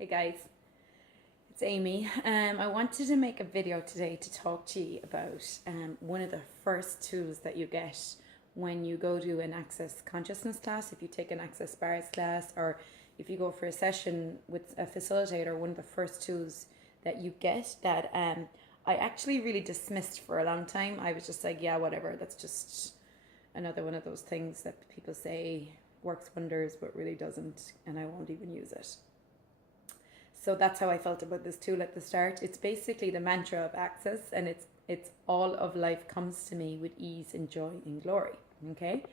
Hey guys, it's Amy. I wanted to make a video today to talk to you about one of the first tools that you get when you go to an Access Consciousness class, if you take an Access Bars class, or if you go for a session with a facilitator. One of the first tools that you get that I actually really dismissed for a long time. I was just like, yeah, whatever, that's just another one of those things that people say works wonders but really doesn't, and I won't even use it. So that's how I felt about this tool at the start. It's basically the mantra of Access, and it's all of life comes to me with ease and joy and glory. Okay.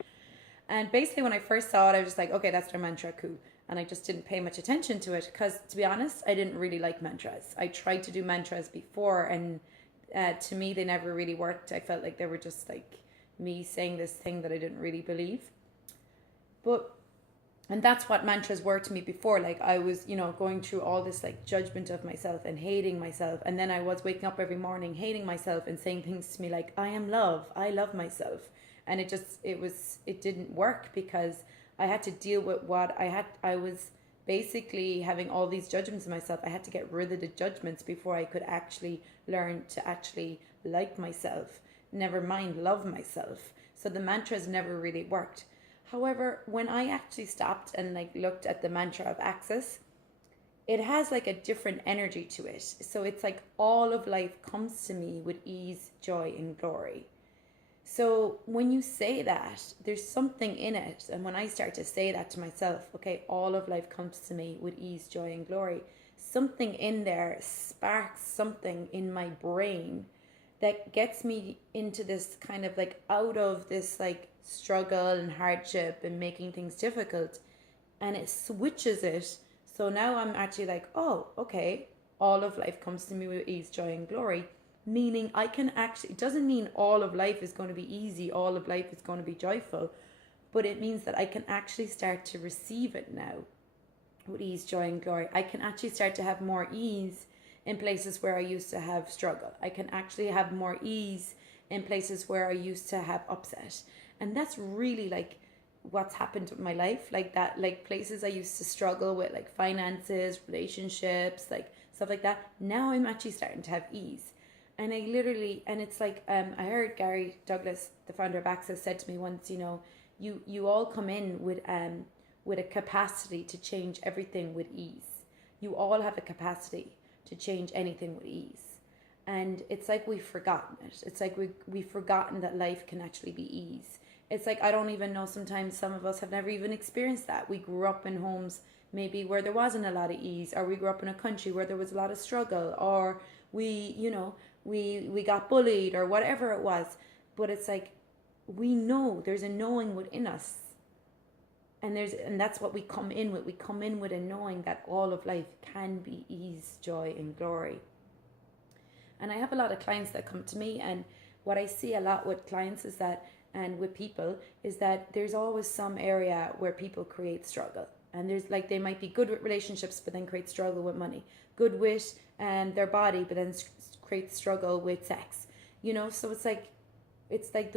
And basically when I first saw it, I was just like, okay, that's their mantra, cool. And I just didn't pay much attention to it because, to be honest, I didn't really like mantras. I tried to do mantras before, and to me they never really worked. I felt like they were just like me saying this thing that I didn't really believe. But and that's what mantras were to me before. Like, I was, going through all this like judgment of myself and hating myself, and then I was waking up every morning hating myself and saying things to me like, I am love, I love myself. And it didn't work because I had to deal with what I was basically having all these judgments of myself. I had to get rid of the judgments before I could actually learn to actually like myself, never mind love myself. So the mantras never really worked. However, when I actually stopped and like looked at the mantra of Access, it has like a different energy to it. So it's like all of life comes to me with ease, joy, and glory. So when you say that, there's something in it. And when I start to say that to myself, okay, all of life comes to me with ease, joy, and glory, something in there sparks something in my brain that gets me into this kind of like out of this like struggle and hardship and making things difficult, and it switches it. So now I'm actually like, oh, okay, all of life comes to me with ease, joy, and glory. Meaning I can actually, it doesn't mean all of life is going to be easy, all of life is going to be joyful, but it means that I can actually start to receive it now with ease, joy, and glory. I can actually start to have more ease in places where I used to have struggle. I can actually have more ease in places where I used to have upset. And that's really like what's happened with my life. Like that, like places I used to struggle with, like finances, relationships, like stuff like that. Now I'm actually starting to have ease. And and it's like, I heard Gary Douglas, the founder of Access, said to me once, you all come in with a capacity to change everything with ease. You all have a capacity to change anything with ease. And it's like we've forgotten it. It's like we've forgotten that life can actually be ease. It's like, I don't even know, sometimes some of us have never even experienced that. We grew up in homes maybe where there wasn't a lot of ease, or we grew up in a country where there was a lot of struggle, or we got bullied or whatever it was. But it's like, we know there's a knowing within us, and that's what we come in with. We come in with a knowing that all of life can be ease, joy, and glory. And I have a lot of clients that come to me, and what I see a lot with clients is that, and with people, is that there's always some area where people create struggle. And there's like, they might be good with relationships but then create struggle with money, good with their body but then create struggle with sex. So it's like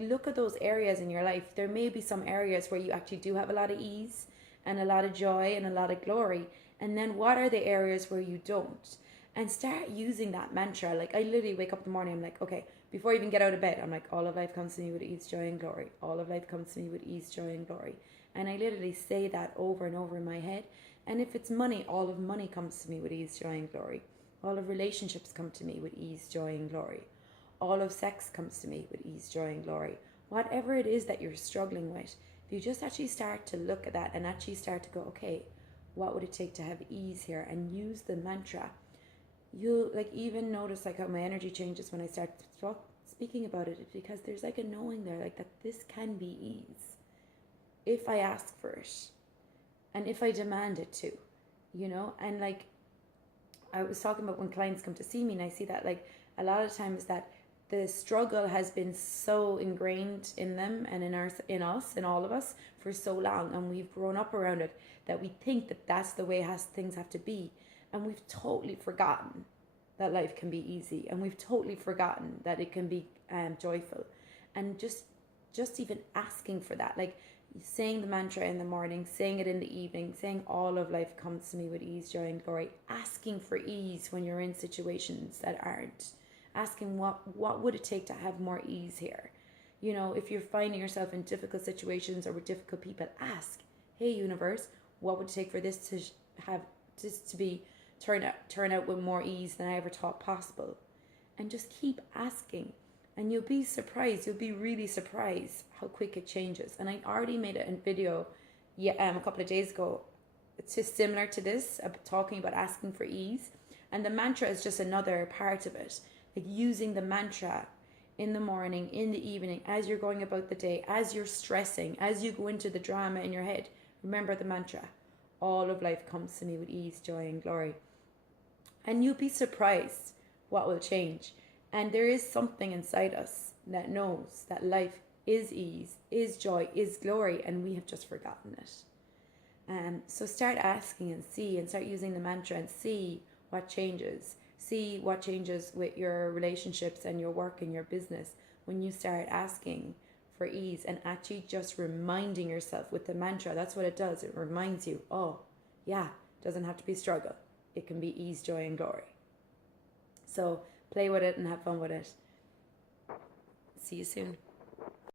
look at those areas in your life. There may be some areas where you actually do have a lot of ease and a lot of joy and a lot of glory, and then what are the areas where you don't? And start using that mantra. Like, I literally wake up in the morning, I'm like, okay, before I even get out of bed, I'm like, all of life comes to me with ease, joy, and glory. All of life comes to me with ease, joy, and glory. And I literally say that over and over in my head. And if it's money, all of money comes to me with ease, joy, and glory. All of relationships come to me with ease, joy, and glory. All of sex comes to me with ease, joy, and glory. Whatever it is that you're struggling with, if you just actually start to look at that and actually start to go, okay, what would it take to have ease here, and use the mantra, you'll like even notice like how my energy changes when I start speaking about it. It's because there's like a knowing there, like, that this can be ease if I ask for it and if I demand it too, and like I was talking about when clients come to see me, and I see that like a lot of times that the struggle has been so ingrained in them and in us, in all of us, for so long, and we've grown up around it, that we think that that's the way things have to be, and we've totally forgotten that life can be easy, and we've totally forgotten that it can be joyful. And just even asking for that, like, saying the mantra in the morning, saying it in the evening, saying all of life comes to me with ease, joy, and glory, asking for ease when you're in situations that aren't, asking what would it take to have more ease here. You know, if you're finding yourself in difficult situations or with difficult people, ask, hey universe, what would it take for this to have this to be turn out with more ease than I ever thought possible? And just keep asking, and you'll be surprised, you'll be really surprised how quick it changes. And I already made a video a couple of days ago. It's just similar to this, talking about asking for ease, and the mantra is just another part of it, like using the mantra in the morning, in the evening, as you're going about the day, as you're stressing, as you go into the drama in your head. Remember the mantra, all of life comes to me with ease, joy, and glory. And you'll be surprised what will change. And there is something inside us that knows that life is ease, is joy, is glory, and we have just forgotten it. So start asking and see, and start using the mantra and see what changes. See what changes with your relationships and your work and your business when you start asking for ease and actually just reminding yourself with the mantra. That's what it does. It reminds you, oh, yeah, it doesn't have to be struggle. It can be ease, joy, and glory. So play with it and have fun with it. See you soon.